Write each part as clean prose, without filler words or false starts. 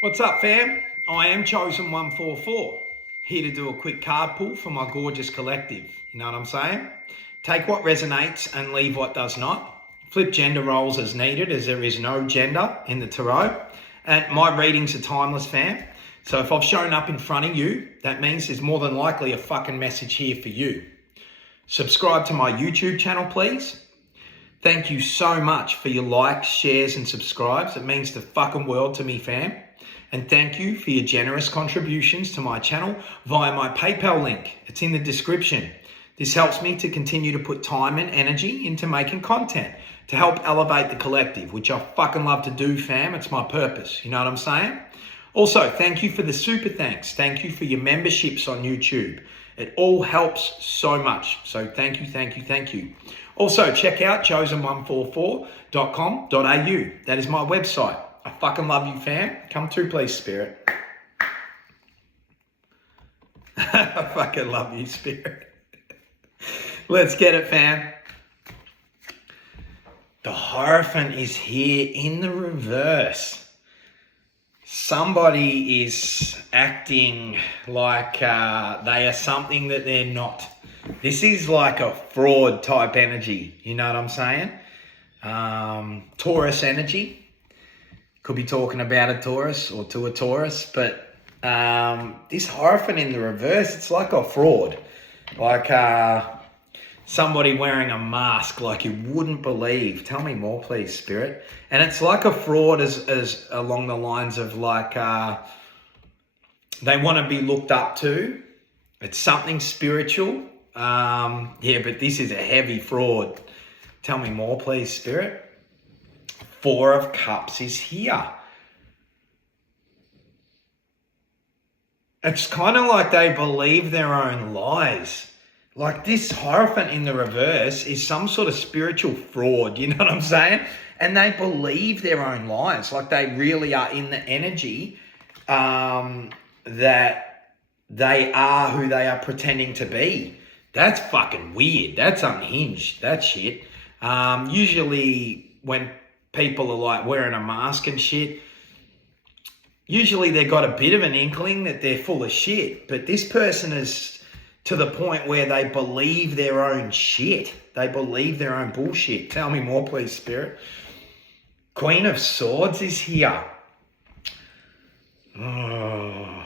What's up, fam? I am Chosen144, here to do a quick card pull for my gorgeous collective. You know what I'm saying? Take what resonates and leave what does not. Flip gender roles as needed, as there is no gender in the tarot. And my readings are timeless, fam. So if I've shown up in front of you, that means there's more than likely a fucking message here for you. Subscribe to my YouTube channel, please. Thank you so much for your likes, shares, and subscribes. It means the fucking world to me, fam. And thank you for your generous contributions to my channel via my PayPal link. It's in the description. This helps me to continue to put time and energy into making content to help elevate the collective, which I fucking love to do, fam. It's my purpose. You know what I'm saying? Also, thank you for the super thanks. Thank you for your memberships on YouTube. It all helps so much. So thank you, thank you, thank you. Also, check out chosen144.com.au. That is my website. I fucking love you, fam. Come through, please, Spirit. I fucking love you, Spirit. Let's get it, fam. The Hierophant is here in the reverse. Somebody is acting like they are something that they're not. This is like a fraud type energy. You know what I'm saying? Taurus energy. Could be talking about a Taurus or to a Taurus, but this Hierophant in the reverse, it's like a fraud. Like somebody wearing a mask like you wouldn't believe. Tell me more, please, Spirit. And it's like a fraud as along the lines of like they want to be looked up to. It's something spiritual. Yeah, but this is a heavy fraud. Tell me more, please, Spirit. Four of Cups is here. It's kind of like they believe their own lies. Like this Hierophant in the reverse is some sort of spiritual fraud, you know what I'm saying? And they believe their own lies. Like they really are in the energy that they are who they are pretending to be. That's fucking weird. That's unhinged. That shit. Usually when people are like wearing a mask and shit, usually they've got a bit of an inkling that they're full of shit. But this person is to the point where they believe their own shit. They believe their own bullshit. Tell me more, please, Spirit. Queen of Swords is here. Oh,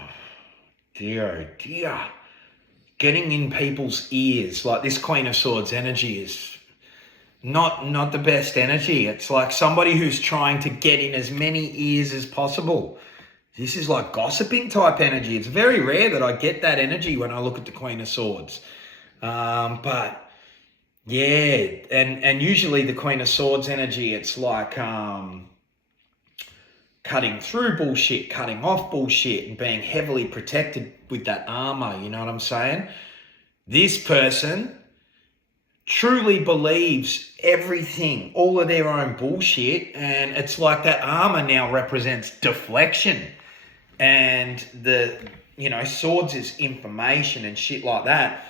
dear, oh dear. Getting in people's ears. Like this Queen of Swords energy is not the best energy. It's like somebody who's trying to get in as many ears as possible. This is like gossiping type energy. It's very rare that I get that energy when I look at the Queen of Swords. But yeah, and usually the Queen of Swords energy, it's like cutting through bullshit, cutting off bullshit, and being heavily protected with that armor. You know what I'm saying? This person truly believes everything, all of their own bullshit, and it's like that armor now represents deflection, and the swords is information and shit like that.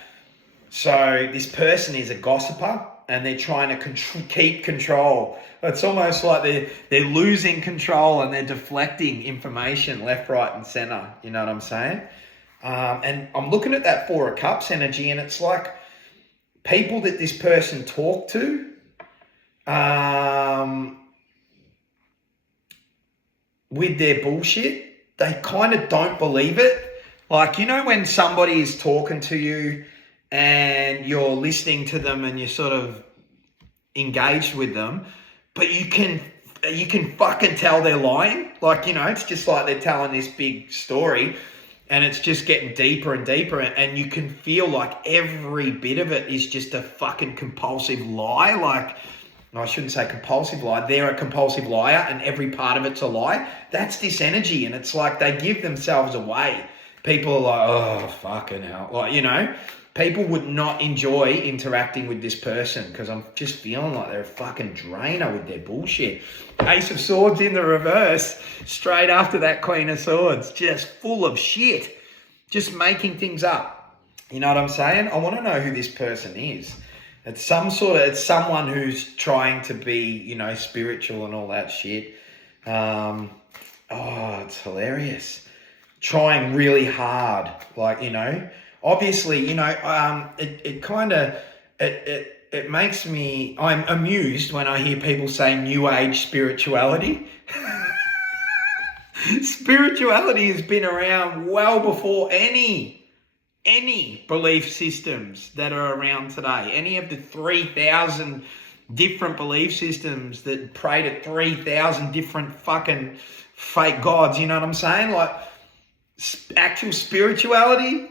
So this person is a gossiper and they're trying to keep control. It's almost like they're losing control and they're deflecting information left, right, and center. You know what I'm saying? And I'm looking at that Four of Cups energy, and it's like people that this person talked to, with their bullshit, they kind of don't believe it. Like, you know, when somebody is talking to you and you're listening to them and you're sort of engaged with them, but you can fucking tell they're lying. Like, you know, it's just like they're telling this big story, and it's just getting deeper and deeper, and you can feel like every bit of it is just a fucking compulsive lie. Like, I shouldn't say compulsive lie. They're a compulsive liar, and every part of it's a lie. That's this energy, and it's like they give themselves away. People are like, oh, fucking hell. Like, you know, people would not enjoy interacting with this person because I'm just feeling like they're a fucking drainer with their bullshit. Ace of Swords in the reverse, straight after that Queen of Swords, just full of shit, just making things up. You know what I'm saying? I want to know who this person is. It's someone who's trying to be, you know, spiritual and all that shit. Oh, it's hilarious. Trying really hard, like, obviously, it makes me, I'm amused when I hear people say new age spirituality. Spirituality has been around well before any belief systems that are around today. Any of the 3,000 different belief systems that pray to 3,000 different fucking fake gods, you know what I'm saying? Like, actual spirituality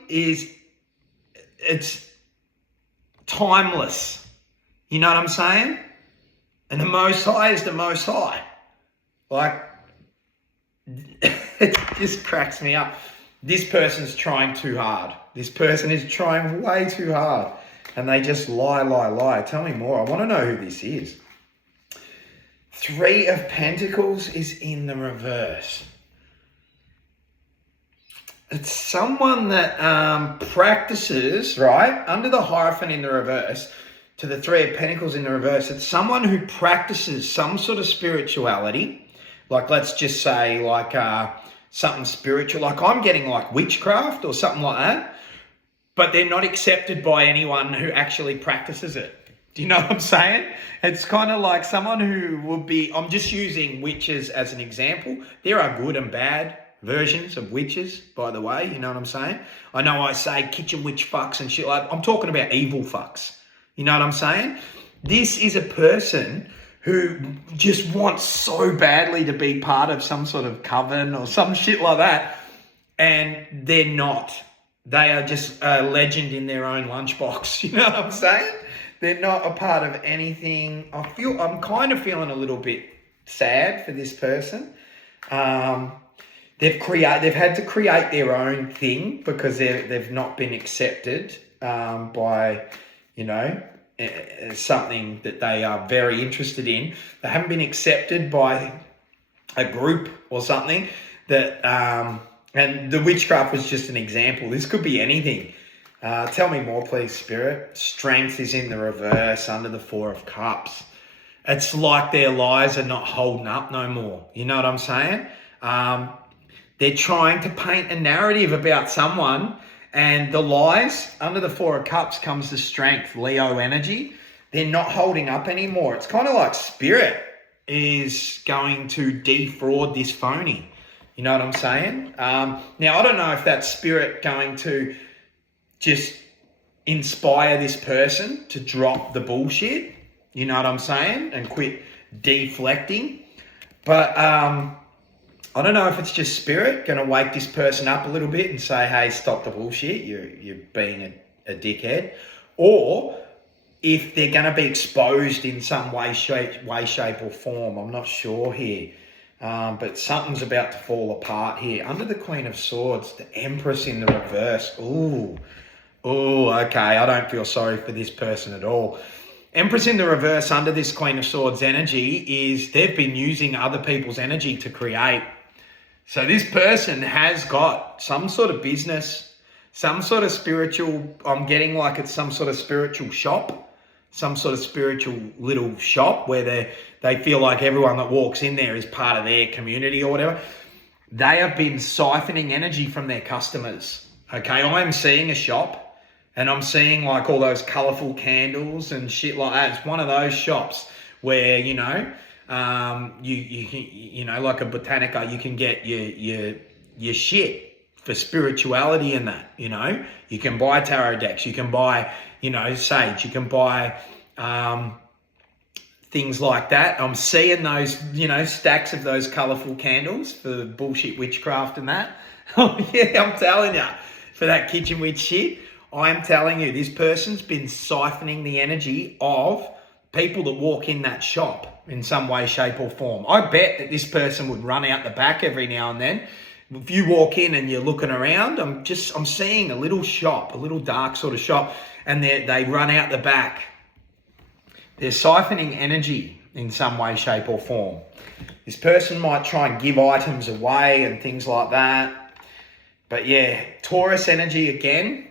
it's timeless. You know what I'm saying? And the Most High is the Most High. Like, it just cracks me up. This person's trying too hard. This person is trying way too hard. And they just lie. Tell me more. I want to know who this is. Three of Pentacles is in the reverse. It's someone that practices, right? Under the Hierophant in the reverse to the Three of Pentacles in the reverse. It's someone who practices some sort of spirituality. Like, let's just say, like, something spiritual. Like, I'm getting like witchcraft or something like that. But they're not accepted by anyone who actually practices it. Do you know what I'm saying? It's kind of like someone who would be, I'm just using witches as an example. There are good and bad versions of witches, by the way. You know what I'm saying? I know I say kitchen witch fucks and shit like, I'm talking about evil fucks. You know what I'm saying? This is a person who just wants so badly to be part of some sort of coven or some shit like that. And they're not. They are just a legend in their own lunchbox. You know what I'm saying? They're not a part of anything. I'm kind of feeling a little bit sad for this person. They've had to create their own thing because they've not been accepted by, something that they are very interested in. They haven't been accepted by a group or something that, and the witchcraft was just an example. This could be anything. Tell me more, please, Spirit. Strength is in the reverse under the Four of Cups. It's like their lies are not holding up no more. You know what I'm saying? They're trying to paint a narrative about someone, and the lies, under the Four of Cups comes the strength, Leo energy. They're not holding up anymore. It's kind of like Spirit is going to defraud this phony. You know what I'm saying? Now, I don't know if that's Spirit going to just inspire this person to drop the bullshit. You know what I'm saying? And quit deflecting. But I don't know if it's just Spirit going to wake this person up a little bit and say, hey, stop the bullshit. You're being a dickhead. Or if they're going to be exposed in some way, shape or form. I'm not sure here. But something's about to fall apart here. Under the Queen of Swords, the Empress in the reverse. Ooh, okay. I don't feel sorry for this person at all. Empress in the reverse under this Queen of Swords energy is they've been using other people's energy to create. So this person has got some sort of business, some sort of spiritual, I'm getting like it's some sort of spiritual shop, some sort of spiritual little shop where they feel like everyone that walks in there is part of their community or whatever. They have been siphoning energy from their customers. Okay, I'm seeing a shop and I'm seeing like all those colourful candles and shit like that. It's one of those shops where, you know, you know, like a Botanica, you can get your shit for spirituality and that, you know. You can buy tarot decks, you can buy, you know, sage, you can buy things like that. I'm seeing those, you know, stacks of those colourful candles for the bullshit witchcraft and that. Oh yeah, I'm telling you, for that kitchen witch shit, I'm telling you, this person's been siphoning the energy of people that walk in that shop in some way, shape or form. I bet that this person would run out the back every now and then. If you walk in and you're looking around, I'm seeing a little shop, a little dark sort of shop, and they run out the back. They're siphoning energy in some way, shape or form. This person might try and give items away and things like that. But yeah, Taurus energy again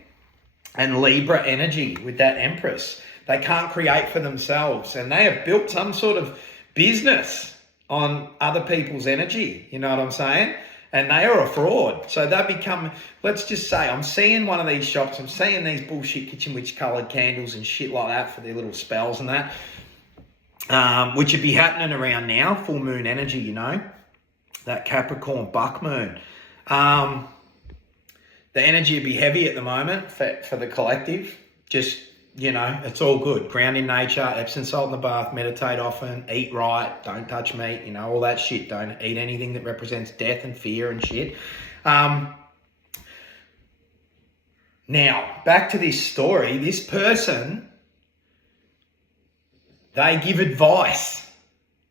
and Libra energy with that Empress. They can't create for themselves and they have built some sort of business on other people's energy. You know what I'm saying? And they are a fraud. So they become, let's just say, I'm seeing one of these shops, I'm seeing these bullshit kitchen witch coloured candles and shit like that for their little spells and that, which would be happening around now, full moon energy, you know, that Capricorn buck moon. The energy would be heavy at the moment for the collective. Just, you know, it's all good. Ground in nature, Epsom salt in the bath, meditate often, eat right, don't touch meat, you know, all that shit. Don't eat anything that represents death and fear and shit. Now, back to this story. This person, they give advice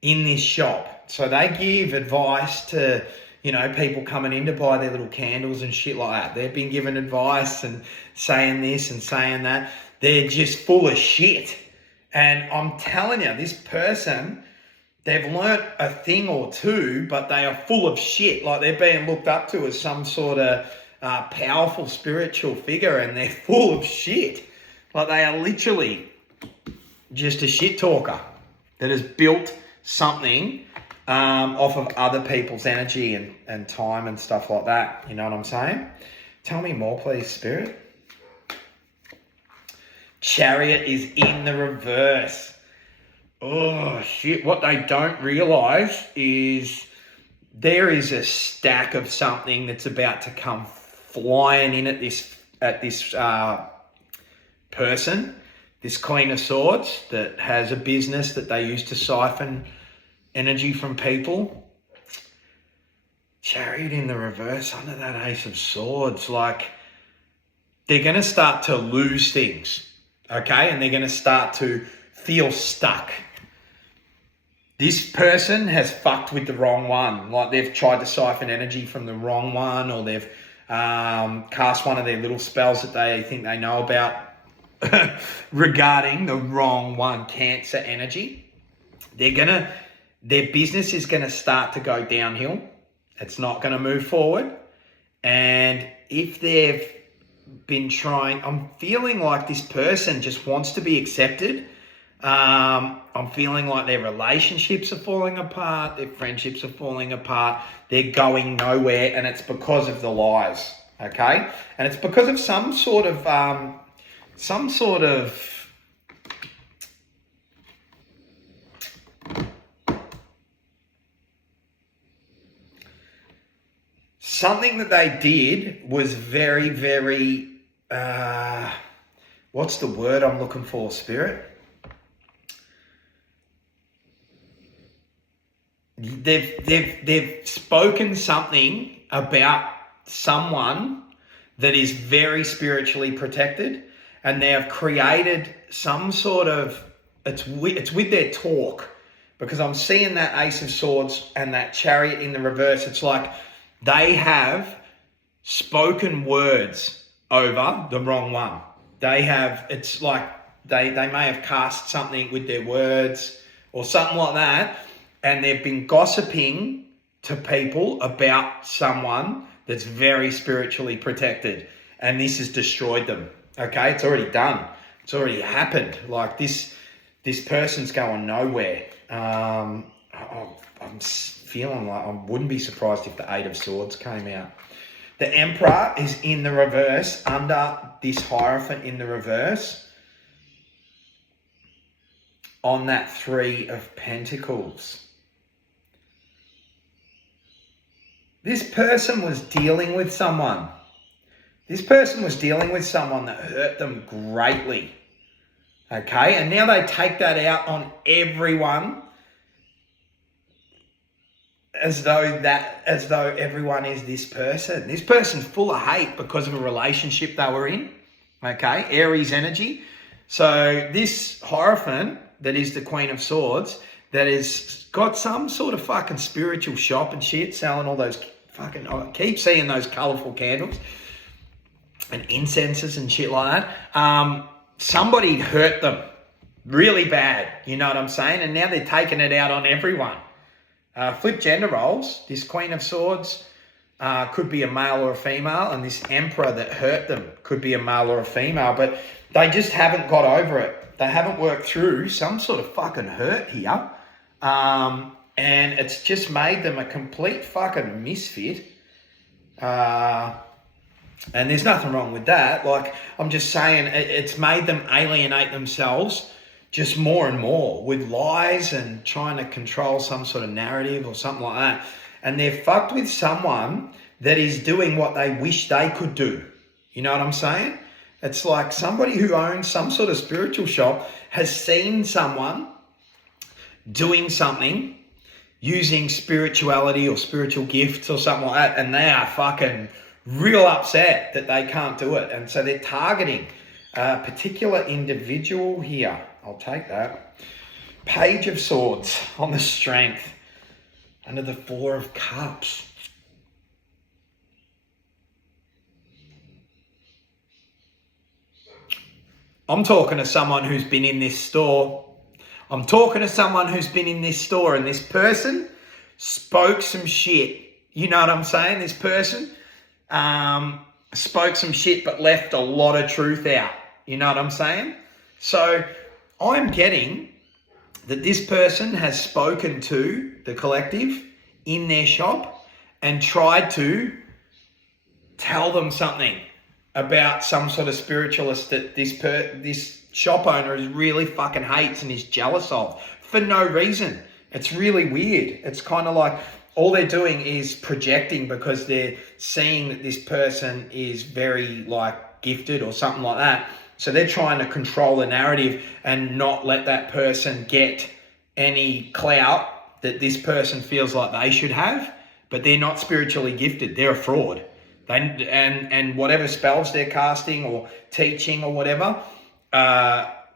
in this shop. So they give advice to, you know, people coming in to buy their little candles and shit like that. They've been given advice and saying this and saying that. They're just full of shit. And I'm telling you, this person, they've learnt a thing or two, but they are full of shit. Like they're being looked up to as some sort of powerful spiritual figure, and they're full of shit. Like they are literally just a shit talker that has built something off of other people's energy and time and stuff like that. You know what I'm saying? Tell me more, please, Spirit. Chariot is in the reverse. Oh, shit. What they don't realise is there is a stack of something that's about to come flying in at this person, this Queen of Swords that has a business that they use to siphon energy from people. Chariot in the reverse under that Ace of Swords. Like, they're going to start to lose things, okay? And they're going to start to feel stuck. This person has fucked with the wrong one. Like, they've tried to siphon energy from the wrong one, or they've cast one of their little spells that they think they know about regarding the wrong one, Cancer energy. Their business is going to start to go downhill. It's not going to move forward. And if they've been trying, I'm feeling like this person just wants to be accepted. I'm feeling like their relationships are falling apart. Their friendships are falling apart. They're going nowhere. And it's because of the lies. Okay. And it's because of some sort of something that they did was very, very, what's the word I'm looking for, Spirit? They've spoken something about someone that is very spiritually protected, and they have created some sort of, it's with their talk, because I'm seeing that Ace of Swords and that Chariot in the reverse. It's like they have spoken words over the wrong one. It's like they may have cast something with their words or something like that, and they've been gossiping to people about someone that's very spiritually protected, and this has destroyed them. Okay, it's already done. It's already happened. Like this person's going nowhere. I'm feeling like I wouldn't be surprised if the Eight of Swords came out. The Emperor is in the reverse under this Hierophant in the reverse on that Three of Pentacles. This person was dealing with someone. This person was dealing with someone that hurt them greatly. Okay, and now they take that out on everyone as though everyone is this person. This person's full of hate because of a relationship they were in. Okay, Aries energy. So this Hierophant that is the Queen of Swords, that has got some sort of fucking spiritual shop and shit, selling all those fucking, I keep seeing those colourful candles and incenses and shit like that. Somebody hurt them really bad, you know what I'm saying? And now they're taking it out on everyone. Flip gender roles. This Queen of Swords could be a male or a female, and this Emperor that hurt them could be a male or a female, but they just haven't got over it. They haven't worked through some sort of fucking hurt here. And And it's just made them a complete fucking misfit. And there's nothing wrong with that. Like, I'm just saying, it's made them alienate themselves just more and more with lies and trying to control some sort of narrative or something like that. And they're fucked with someone that is doing what they wish they could do. You know what I'm saying? It's like somebody who owns some sort of spiritual shop has seen someone doing something using spirituality or spiritual gifts or something like that, and they are fucking real upset that they can't do it. And so they're targeting a particular individual here. I'll take that. Page of Swords on the Strength under the Four of Cups. I'm talking to someone who's been in this store. I'm talking to someone who's been in this store, and this person spoke some shit. You know what I'm saying? This person spoke some shit but left a lot of truth out. You know what I'm saying? So I'm getting that this person has spoken to the collective in their shop and tried to tell them something about some sort of spiritualist that this shop owner is really fucking hates and is jealous of for no reason. It's really weird. It's kind of like all they're doing is projecting because they're seeing that this person is very like gifted or something like that. So they're trying to control the narrative and not let that person get any clout that this person feels like they should have, but they're not spiritually gifted. They're a fraud. And whatever spells they're casting or teaching or whatever,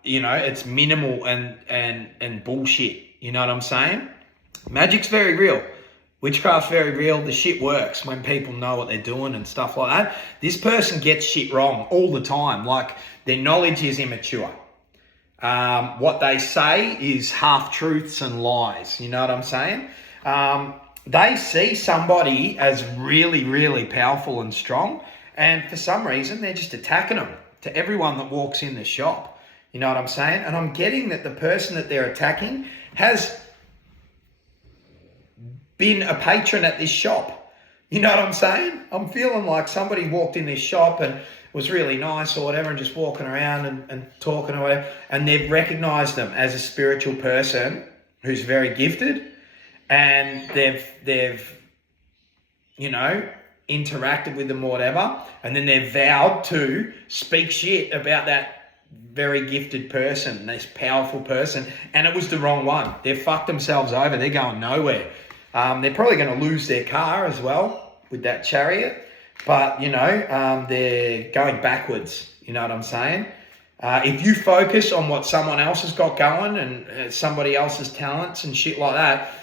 it's minimal and bullshit. You know what I'm saying? Magic's very real. Witchcraft's very real. The shit works when people know what they're doing and stuff like that. This person gets shit wrong all the time. Like, their knowledge is immature. What they say is half-truths and lies. You know what I'm saying? They see somebody as really, really powerful and strong, and for some reason, they're just attacking them to everyone that walks in the shop. You know what I'm saying? And I'm getting that the person that they're attacking has been a patron at this shop. You know what I'm saying? I'm feeling like somebody walked in this shop and was really nice or whatever and just walking around and talking or whatever, and they've recognized them as a spiritual person who's very gifted, and they've interacted with them or whatever, and then they've vowed to speak shit about that very gifted person, this powerful person, and it was the wrong one. They've fucked themselves over. They're going nowhere. They're probably going to lose their car as well with that Chariot, but they're going backwards. You know what I'm saying? If you focus on what someone else has got going and somebody else's talents and shit like that,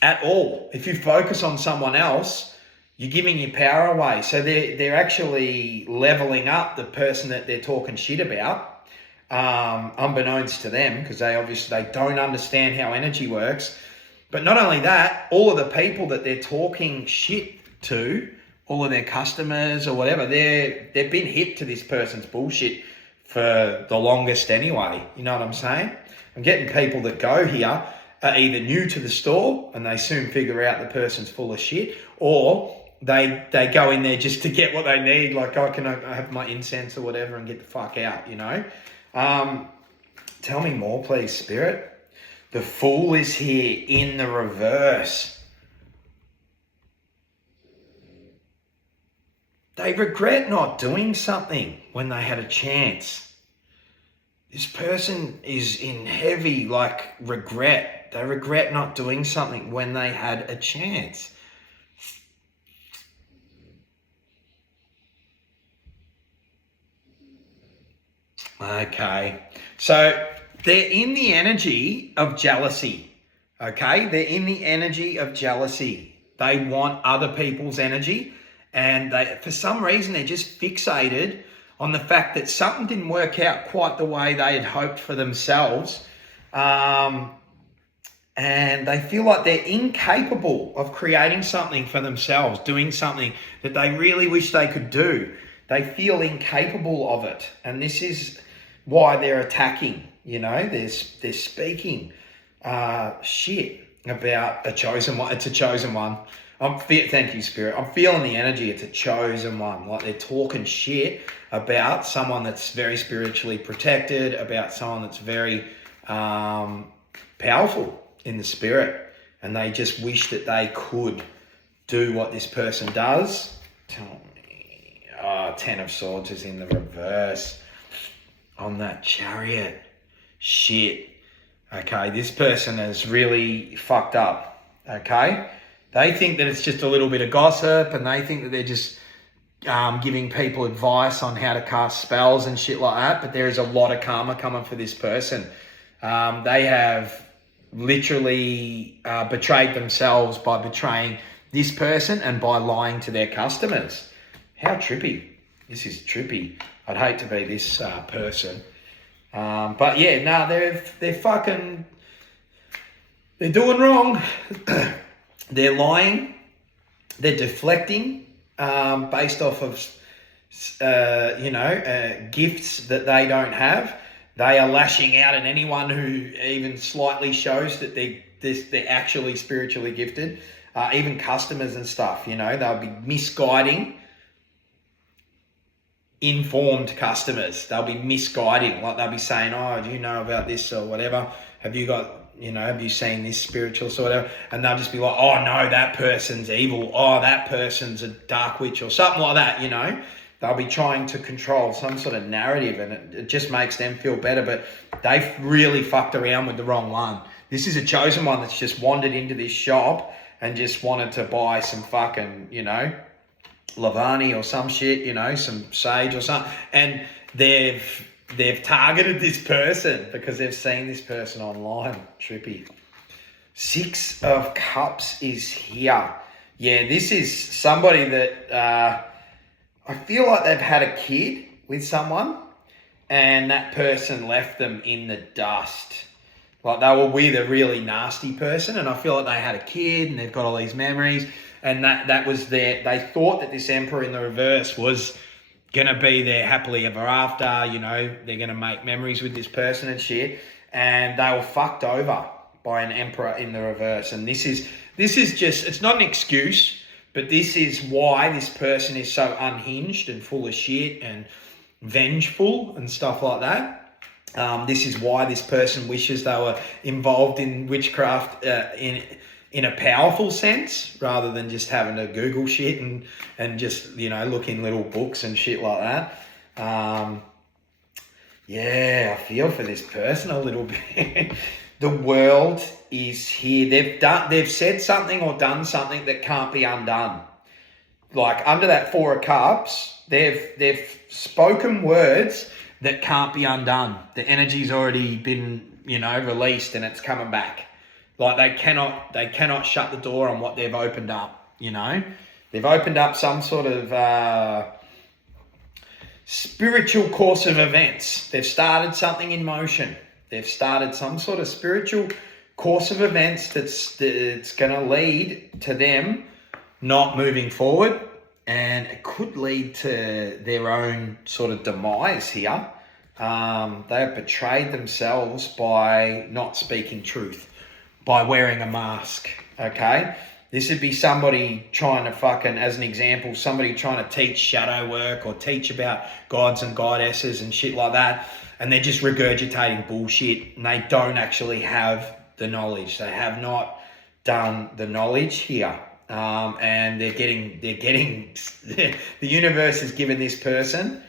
at all, if you focus on someone else, you're giving your power away. So they're actually leveling up the person that they're talking shit about, unbeknownst to them, because they don't understand how energy works. But not only that, all of the people that they're talking shit to, all of their customers or whatever, they've been hip to this person's bullshit for the longest anyway. You know what I'm saying? I'm getting people that go here are either new to the store and they soon figure out the person's full of shit, or they go in there just to get what they need. Like, I have my incense or whatever and get the fuck out, Tell me more, please, Spirit. The Fool is here in the reverse. They regret not doing something when they had a chance. This person is in heavy, regret. They regret not doing something when they had a chance. Okay. So they're in the energy of jealousy. Okay? They're in the energy of jealousy. They want other people's energy, and for some reason, they're just fixated on the fact that something didn't work out quite the way they had hoped for themselves. And they feel like they're incapable of creating something for themselves, doing something that they really wish they could do. They feel incapable of it. And this is why they're attacking, they're speaking shit about a chosen one. It's a chosen one. Thank you, Spirit. I'm feeling the energy. It's a chosen one. Like they're talking shit about someone that's very spiritually protected, about someone that's very powerful in the spirit, and they just wish that they could do what this person does. Tell me. Oh, 10 of Swords is in the reverse on that Chariot. Shit. Okay, this person is really fucked up. Okay? They think that it's just a little bit of gossip, and they think that they're just giving people advice on how to cast spells and shit like that, but there is a lot of karma coming for this person. They have literally betrayed themselves by betraying this person and by lying to their customers. How trippy. This is trippy. I'd hate to be this person. But yeah, no, they're fucking, they're doing wrong. They're lying. They're deflecting based off of, gifts that they don't have. They are lashing out at anyone who even slightly shows that they're actually spiritually gifted. Even customers and stuff, they'll be misguiding informed customers. They'll be misguiding, like they'll be saying, oh, do you know about this or whatever? Have you seen this spiritual or whatever? And they'll just be like, oh no, that person's evil. Oh, that person's a dark witch or something like that, They'll be trying to control some sort of narrative, and it just makes them feel better, but they've really fucked around with the wrong one. This is a chosen one that's just wandered into this shop and just wanted to buy some fucking, Lavani or some shit, some sage or something. And they've targeted this person because they've seen this person online. Trippy. 6 of Cups is here. Yeah, this is somebody that I feel like they've had a kid with someone and that person left them in the dust. Like they were with a really nasty person, and I feel like they had a kid and they've got all these memories, and that was they thought that this Emperor in the reverse was going to be their happily ever after, they're going to make memories with this person and shit, and they were fucked over by an Emperor in the reverse. And this is just, it's not an excuse, but this is why this person is so unhinged and full of shit and vengeful and stuff like that. This is why this person wishes they were involved in witchcraft in a powerful sense, rather than just having to Google shit and just, look in little books and shit like that. Yeah, I feel for this person a little bit. The World is here. They've said something or done something that can't be undone. Like under that 4 of Cups, they've spoken words that can't be undone. The energy's already been, released, and it's coming back. Like they cannot shut the door on what they've opened up, They've opened up some sort of spiritual course of events. They've started something in motion. They've started some sort of spiritual course of events that's going to lead to them not moving forward, and it could lead to their own sort of demise here. They have betrayed themselves by not speaking truth, by wearing a mask, okay? This would be somebody trying to as an example, somebody trying to teach shadow work or teach about gods and goddesses and shit like that, and they're just regurgitating bullshit, and they don't actually have the knowledge. They have not done the knowledge here. And they're getting the universe has given this person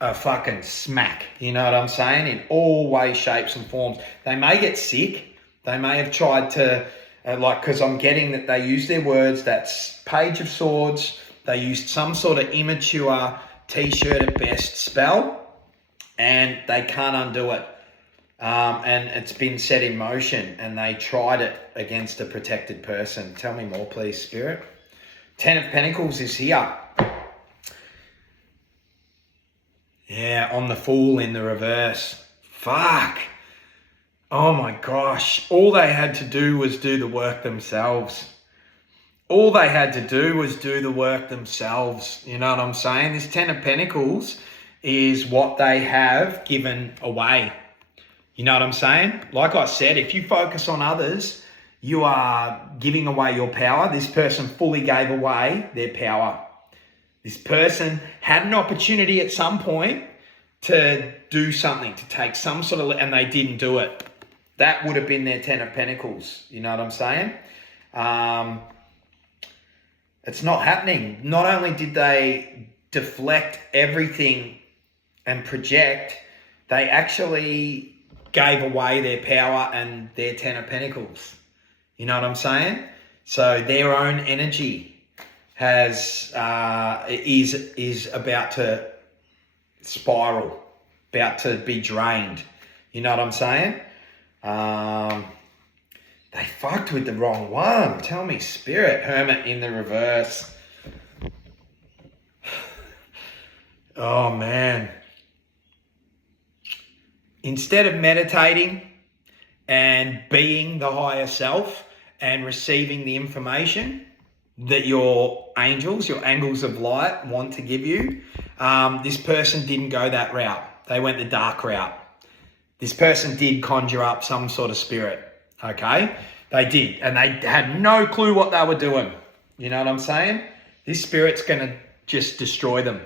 a fucking smack, you know what I'm saying, in all ways, shapes and forms. They may get sick. They may have tried to, because I'm getting that they use their words, that's Page of Swords. They used some sort of immature t-shirt at best spell, and they can't undo it. And it's been set in motion, and they tried it against a protected person. Tell me more, please, Spirit. 10 of Pentacles is here. Yeah, on the Fool in the reverse. Fuck. Oh my gosh. All they had to do was do the work themselves. All they had to do was do the work themselves. You know what I'm saying? This 10 of Pentacles is what they have given away. You know what I'm saying? Like I said, if you focus on others, you are giving away your power. This person fully gave away their power. This person had an opportunity at some point to do something, to take some sort of, and they didn't do it. That would have been their Ten of Pentacles. You know what I'm saying? It's not happening. Not only did they deflect everything and project, they actually gave away their power and their Ten of Pentacles. You know what I'm saying? So their own energy is about to spiral, about to be drained. You know what I'm saying? They fucked with the wrong one. Tell me, Spirit. Hermit in the reverse. Oh, man. Instead of meditating and being the higher self and receiving the information that your angels of light want to give you, this person didn't go that route. They went the dark route. This person did conjure up some sort of spirit. Okay, they did, and they had no clue what they were doing. You know what I'm saying? This spirit's going to just destroy them.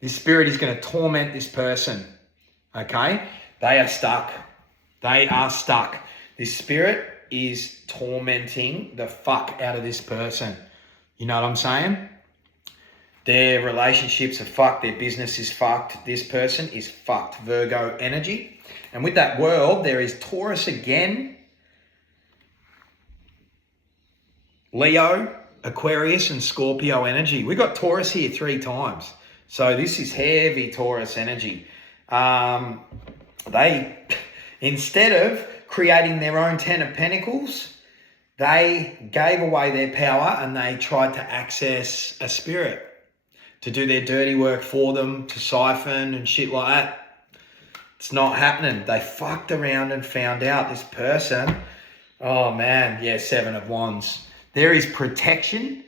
This spirit is going to torment this person. Okay, they are stuck. They are stuck. This spirit is tormenting the fuck out of this person. You know what I'm saying? Their relationships are fucked. Their business is fucked. This person is fucked. Virgo energy. And with that world, there is Taurus again. Leo, Aquarius, and Scorpio energy. We got Taurus here 3 times. So this is heavy Taurus energy. They, instead of creating their own Ten of Pentacles, they gave away their power and they tried to access a spirit to do their dirty work for them, to siphon and shit like that. It's not happening. They fucked around and found out this person. Oh man, yeah, 7 of Wands. There is protection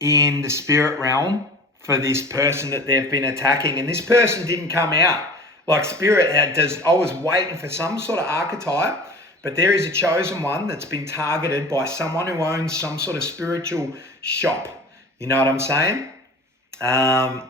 in the spirit realm for this person that they've been attacking. And this person didn't come out. Like spirit I was waiting for some sort of archetype, but there is a chosen one that's been targeted by someone who owns some sort of spiritual shop. You know what I'm saying? And